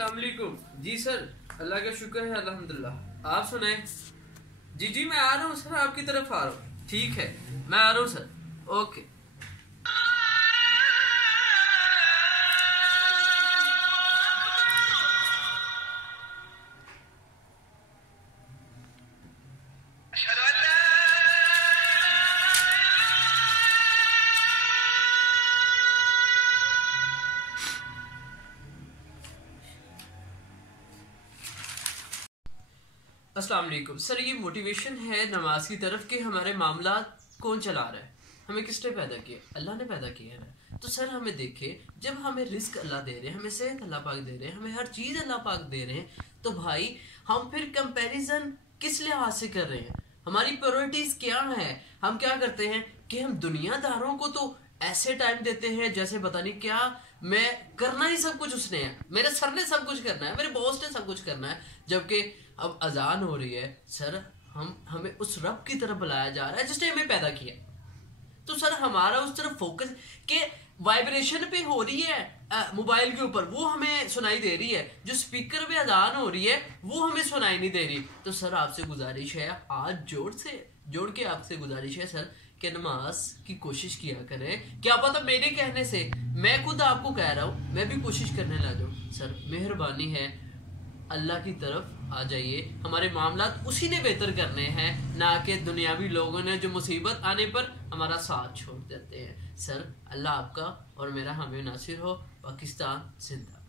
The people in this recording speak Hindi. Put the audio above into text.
अस्सलाम वालेकुम। जी सर, अल्लाह का शुक्र है, अल्हम्दुलिल्लाह। आप सुनाए? जी मैं आ रहा हूँ सर, आपकी तरफ आ रहा हूँ। ठीक है, मैं आ रहा हूँ सर। ओके। अस्सलाम वालेकुम सर, ये मोटिवेशन है नमाज की तरफ कि हमारे मामला कौन चला रहा है? हमें किसने पैदा किया? अल्लाह ने पैदा किया है ना। तो सर हमें देखे, जब हमें रिस्क अल्लाह दे रहे हैं, हमें सेहत अल्लाह पाक दे रहे हैं, हमें हर चीज़ अल्लाह पाक दे रहे हैं, तो भाई हम फिर कंपैरिजन किस लिहाज से कर रहे हैं? हमारी प्रायोरिटीज क्या है? हम क्या करते हैं कि हम दुनियादारों को तो ऐसे टाइम देते हैं जैसे पता नहीं क्या, मैं करना ही सब कुछ उसने है, मेरे सर ने सब कुछ करना है, मेरे बॉस ने सब कुछ करना है। जबकि अब अजान हो रही है सर, हमें उस रब की तरफ बुलाया जा रहा है जिसने हमें पैदा किया। तो सर हमारा उस तरफ फोकस के वाइब्रेशन पे हो रही है मोबाइल के ऊपर, वो हमें सुनाई दे रही है, जो स्पीकर पे अजान हो रही है वो हमें सुनाई नहीं दे रही। तो सर आपसे गुजारिश है, आज जोड़ के आपसे गुजारिश है सर कि नमाज की कोशिश किया करें। क्या पता मेरे कहने से, मैं खुद आपको कह रहा हूँ, मैं भी कोशिश करने लग जाऊँ। सर मेहरबानी है, अल्लाह की तरफ आ जाइए। हमारे मामलात उसी ने बेहतर करने हैं, ना कि दुनियावी लोगों ने जो मुसीबत आने पर हमारा साथ छोड़ देते हैं। सर अल्लाह आपका और मेरा हमें नासिर हो। पाकिस्तान जिंदा।